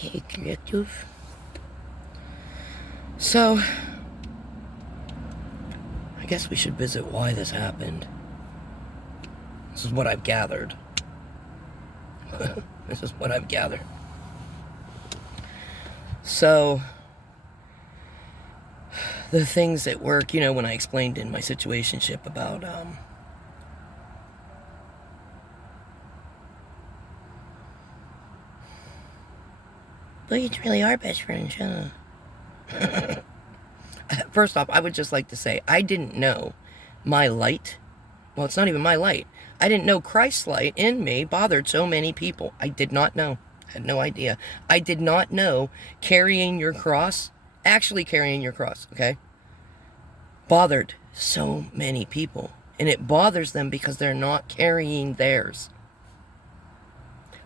Hey, creative. So, I guess we should visit why this happened. This is what I've gathered. This is what I've gathered. So, the things at work, when I explained in my situationship about, well, you really are best friends, huh? First off, I would just like to say, I didn't know my light, well, it's not even my light. I didn't know Christ's light in me bothered so many people. I did not know. I had no idea. I did not know actually carrying your cross, okay, bothered so many people. And it bothers them because they're not carrying theirs.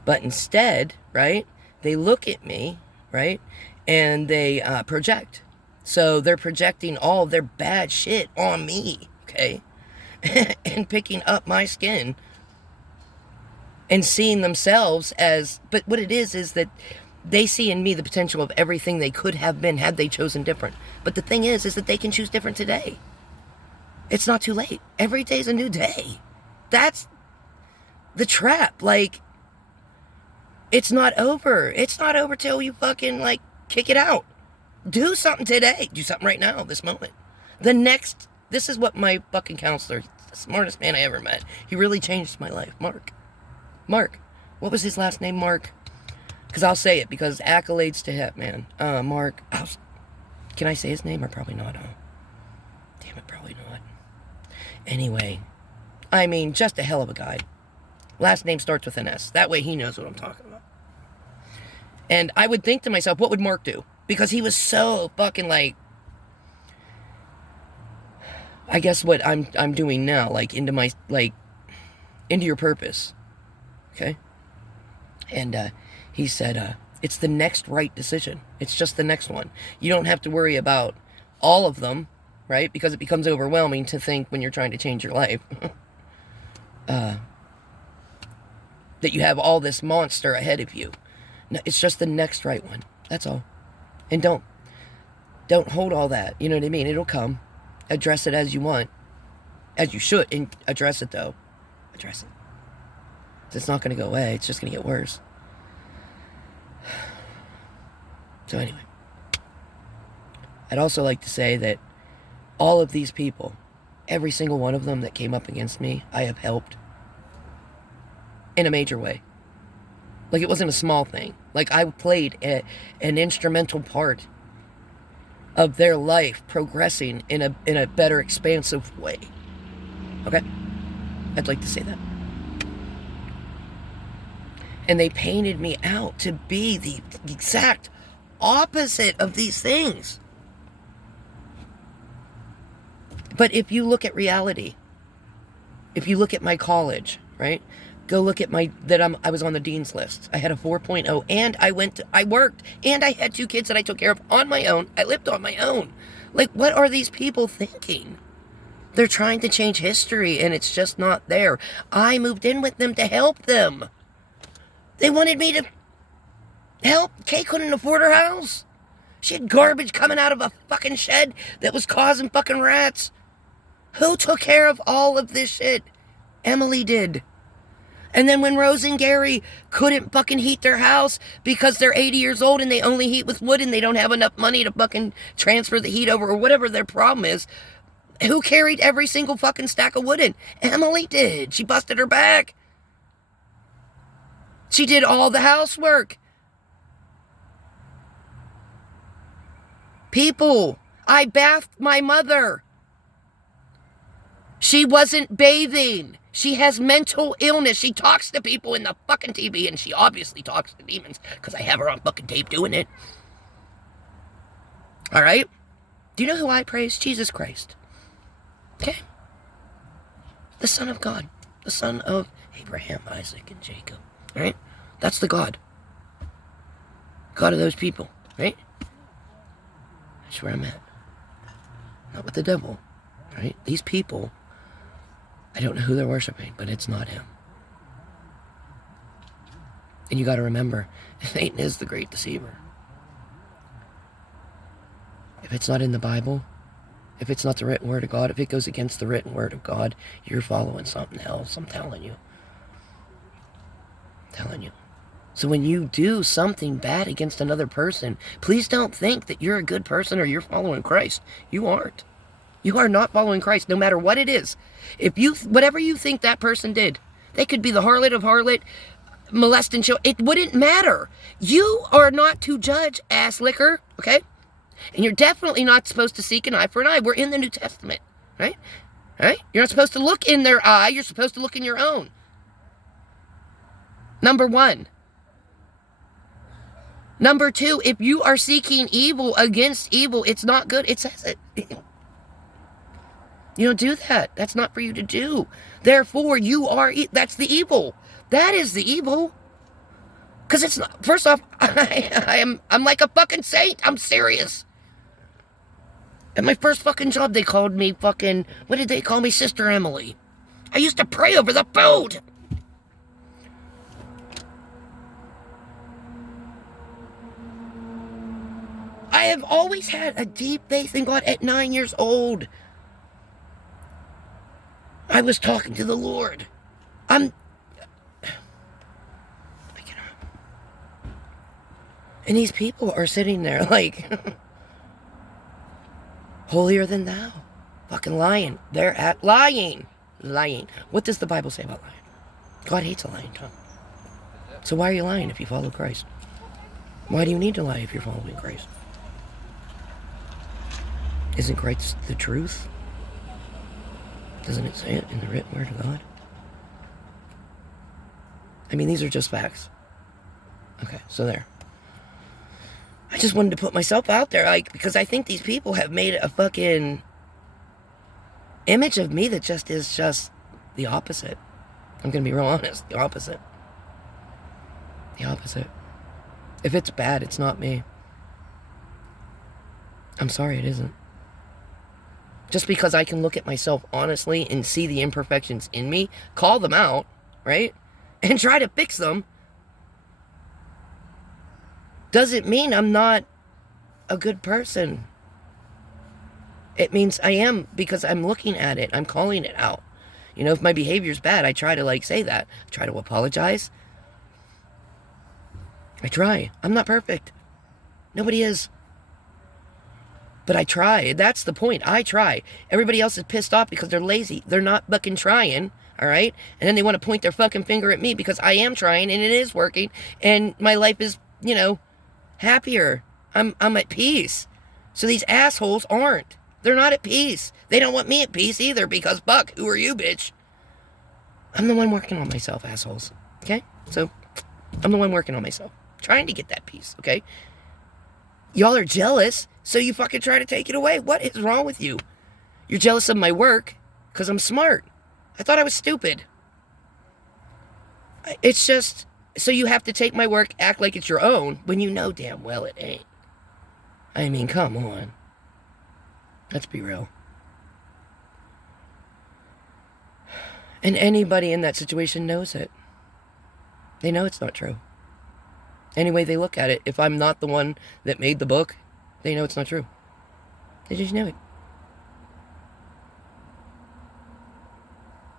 But instead, right, they look at me, right, and they project. So they're projecting all of their bad shit on me, okay, and picking up my skin and seeing themselves as, but what it is that they see in me the potential of everything they could have been had they chosen different. But the thing is that they can choose different today. It's not too late. Every day's a new day. That's the trap. Like, it's not over. It's not over till you fucking, kick it out. Do something today. Do something right now, this moment. This is what my fucking counselor, the smartest man I ever met. He really changed my life. Mark. What was his last name, Mark? Because I'll say it, because accolades to him, man. Mark. Can I say his name or probably not? Damn it, probably not. Anyway, I mean, just a hell of a guy. Last name starts with an S. That way he knows what I'm talking about. And I would think to myself, what would Mark do? Because he was so fucking I guess what I'm doing now, into your purpose. Okay? And he said, it's the next right decision. It's just the next one. You don't have to worry about all of them, right? Because it becomes overwhelming to think when you're trying to change your life. That you have all this monster ahead of you. No, it's just the next right one. That's all. And don't hold all that. You know what I mean? It'll come. Address it as you want. As you should. And address it, though. Address it. It's not going to go away. It's just going to get worse. So anyway. I'd also like to say that all of these people, every single one of them that came up against me, I have helped. In a major way. Like, it wasn't a small thing. Like, I played an instrumental part of their life progressing in a better, expansive way. Okay? I'd like to say that. And they painted me out to be the exact opposite of these things. But if you look at reality, if you look at my college, right? Go look at I was on the dean's list. I had a 4.0 and I worked and I had 2 kids that I took care of on my own. I lived on my own. Like, what are these people thinking? They're trying to change history and it's just not there. I moved in with them to help them. They wanted me to help. Kay couldn't afford her house. She had garbage coming out of a fucking shed that was causing fucking rats. Who took care of all of this shit? Emily did. And then when Rose and Gary couldn't fucking heat their house because they're 80 years old and they only heat with wood and they don't have enough money to fucking transfer the heat over or whatever their problem is, who carried every single fucking stack of wood in? Emily did. She busted her back. She did all the housework. People, I bathed my mother. She wasn't bathing. She has mental illness. She talks to people in the fucking TV, and she obviously talks to demons, because I have her on fucking tape doing it. Alright? Do you know who I praise? Jesus Christ. Okay? The Son of God. The Son of Abraham, Isaac, and Jacob. Alright? That's the God. God of those people. Right? That's where I'm at. Not with the devil. Right? These people, I don't know who they're worshiping, but it's not him. And you got to remember, Satan is the great deceiver. If it's not in the Bible, if it's not the written word of God, if it goes against the written word of God, you're following something else, I'm telling you. I'm telling you. So when you do something bad against another person, please don't think that you're a good person or you're following Christ. You aren't. You are not following Christ, no matter what it is. Whatever you think that person did, they could be the harlot of harlot, molesting children. It wouldn't matter. You are not to judge, ass licker, okay? And you're definitely not supposed to seek an eye for an eye. We're in the New Testament, right? Right? You're not supposed to look in their eye. You're supposed to look in your own. Number one. Number two, if you are seeking evil against evil, it's not good. It says it. You don't do that. That's not for you to do. Therefore, you are, that's the evil. That is the evil. Because it's not, first off, I'm like a fucking saint. I'm serious. At my first fucking job, they called me fucking, what did they call me? Sister Emily. I used to pray over the food. I have always had a deep faith in God. At 9 years old, I was talking to the Lord. And these people are sitting there like, holier than thou. Fucking lying. They're at lying. Lying. What does the Bible say about lying? God hates a lying tongue. So why are you lying if you follow Christ? Why do you need to lie if you're following Christ? Isn't Christ the truth? Doesn't it say it in the written word of God? I mean, these are just facts. Okay, so there. I just wanted to put myself out there, like, because I think these people have made a fucking image of me that just is just the opposite. I'm gonna be real honest, the opposite. The opposite. If it's bad, it's not me. I'm sorry, it isn't. Just because I can look at myself honestly and see the imperfections in me, call them out, right? And try to fix them, doesn't mean I'm not a good person. It means I am, because I'm looking at it. I'm calling it out. You know, if my behavior's bad, I try to, like, say that. I try to apologize. I try. I'm not perfect. Nobody is. But I try. That's the point. I try. Everybody else is pissed off because they're lazy. They're not fucking trying, all right? And then they want to point their fucking finger at me because I am trying and it is working. And my life is, you know, happier. I'm at peace. So these assholes aren't. They're not at peace. They don't want me at peace either because, fuck, who are you, bitch? I'm the one working on myself, assholes. Okay? So, I'm the one working on myself. Trying to get that peace, okay? Y'all are jealous, so you fucking try to take it away. What is wrong with you? You're jealous of my work because I'm smart. I thought I was stupid. It's just, so you have to take my work, act like it's your own, when you know damn well it ain't. I mean, come on. Let's be real. And anybody in that situation knows it. They know it's not true. Any way they look at it, if I'm not the one that made the book, they know it's not true. They just know it.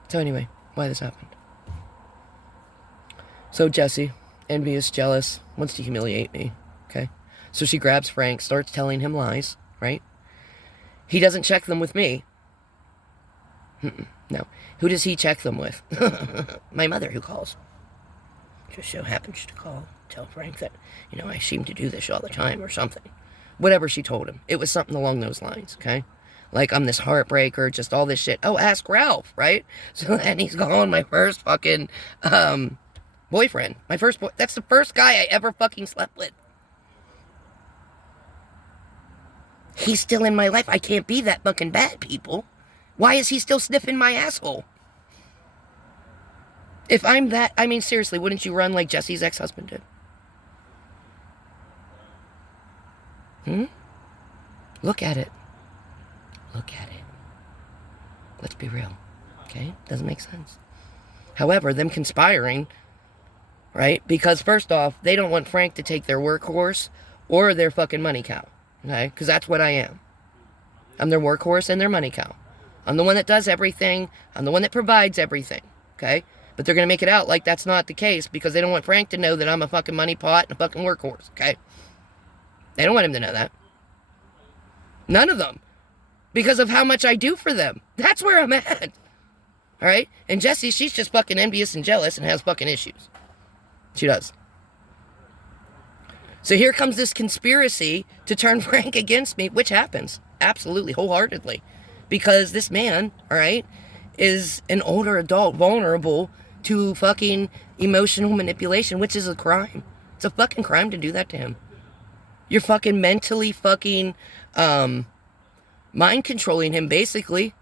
So anyway, why this happened. So Jessie, envious, jealous, wants to humiliate me, okay? So she grabs Frank, starts telling him lies, right? He doesn't check them with me. No. Who does he check them with? My mother, who calls. Just so happens to call. Tell Frank that, you know, I seem to do this all the time or something. Whatever she told him. It was something along those lines, okay? Like, I'm this heartbreaker, just all this shit. Oh, ask Ralph, right? So then he's calling my first fucking, boyfriend. My first boy. That's the first guy I ever fucking slept with. He's still in my life. I can't be that fucking bad, people. Why is he still sniffing my asshole? If I'm that, I mean, seriously, wouldn't you run like Jesse's ex-husband did? Look at it. Look at it. Let's be real. Okay? Doesn't make sense. However, them conspiring right? Because first off, they don't want Frank to take their workhorse or their fucking money cow, okay? Because that's what I am. I'm their workhorse and their money cow. I'm the one that does everything. I'm the one that provides everything, okay? But they're going to make it out like that's not the case because they don't want Frank to know that I'm a fucking money pot and a fucking workhorse, okay? They don't want him to know that. None of them. Because of how much I do for them. That's where I'm at. Alright? And Jessie, she's just fucking envious and jealous and has fucking issues. She does. So here comes this conspiracy to turn Frank against me, which happens. Absolutely, wholeheartedly. Because this man, alright, is an older adult, vulnerable to fucking emotional manipulation, which is a crime. It's a fucking crime to do that to him. You're fucking mentally fucking, mind controlling him, basically.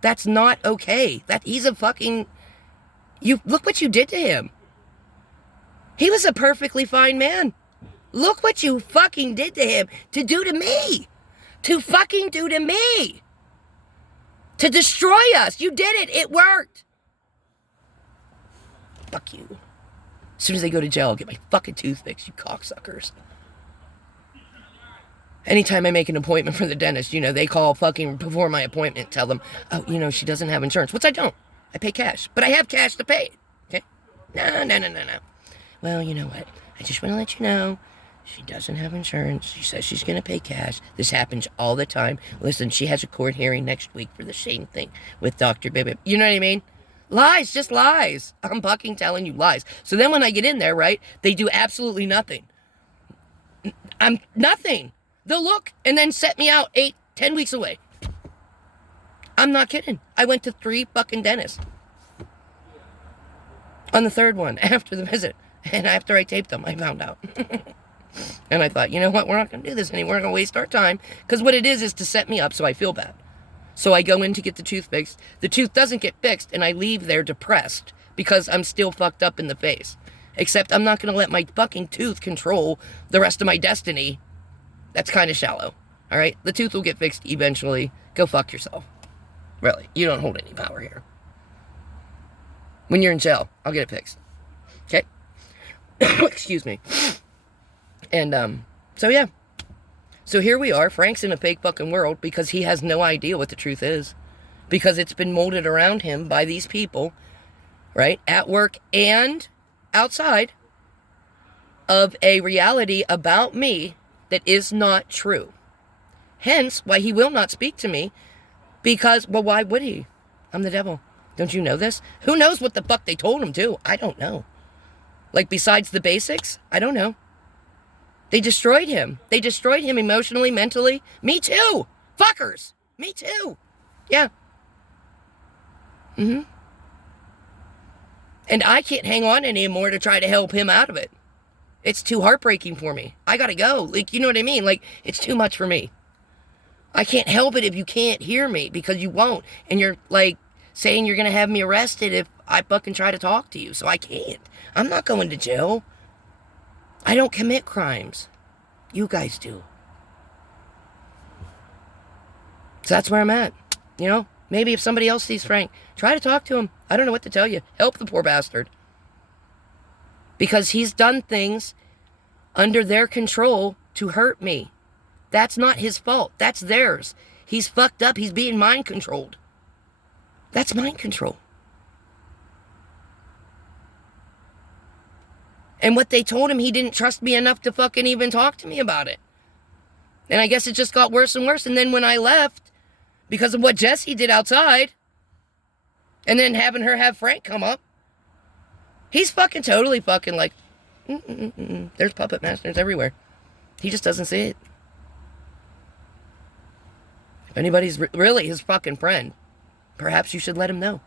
That's not okay. He's a fucking, look what you did to him. He was a perfectly fine man. Look what you fucking did to him. To do to me. To fucking do to me. To destroy us. You did it. It worked. Fuck you. As soon as they go to jail, I'll get my fucking tooth fixed, you cocksuckers. Anytime I make an appointment for the dentist, they call fucking before my appointment, tell them, oh, she doesn't have insurance. Which I don't. I pay cash. But I have cash to pay. Okay? No. Well, you know what? I just want to let you know, she doesn't have insurance. She says she's going to pay cash. This happens all the time. Listen, she has a court hearing next week for the same thing with Dr. Bibb. You know what I mean? Lies, just lies. I'm fucking telling you lies. So then when I get in there, right, they do absolutely nothing. I'm nothing. They'll look and then set me out 8-10 weeks away. I'm not kidding. I went to 3 fucking dentists. On the 3rd one, after the visit. And after I taped them, I found out. And I thought, you know what? We're not going to do this anymore. We're going to waste our time. Because what it is to set me up so I feel bad. So I go in to get the tooth fixed. The tooth doesn't get fixed. And I leave there depressed. Because I'm still fucked up in the face. Except I'm not going to let my fucking tooth control the rest of my destiny. That's kind of shallow. Alright? The tooth will get fixed eventually. Go fuck yourself. Really. You don't hold any power here. When you're in jail, I'll get it fixed. Okay? Excuse me. And, so yeah. So here we are. Frank's in a fake fucking world because he has no idea what the truth is. Because it's been molded around him by these people, right? At work and outside of a reality about me that is not true. Hence, why he will not speak to me. Because, well, why would he? I'm the devil. Don't you know this? Who knows what the fuck they told him to? I don't know. Like, besides the basics? I don't know. They destroyed him. They destroyed him emotionally, mentally. Me too. Fuckers. Me too. Yeah. And I can't hang on anymore to try to help him out of it. It's too heartbreaking for me. I gotta go. Like, you know what I mean? Like, it's too much for me. I can't help it if you can't hear me because you won't. And you're, like, saying you're gonna have me arrested if I fucking try to talk to you. So I can't. I'm not going to jail. I don't commit crimes. You guys do. So that's where I'm at. Maybe if somebody else sees Frank, try to talk to him. I don't know what to tell you. Help the poor bastard. Because he's done things under their control to hurt me. That's not his fault. That's theirs. He's fucked up. He's being mind controlled. That's mind control. And what they told him, he didn't trust me enough to fucking even talk to me about it. And I guess it just got worse and worse. And then when I left, because of what Jessie did outside, and then having her have Frank come up, he's fucking totally fucking like, there's puppet masters everywhere. He just doesn't see it. If anybody's really his fucking friend, perhaps you should let him know.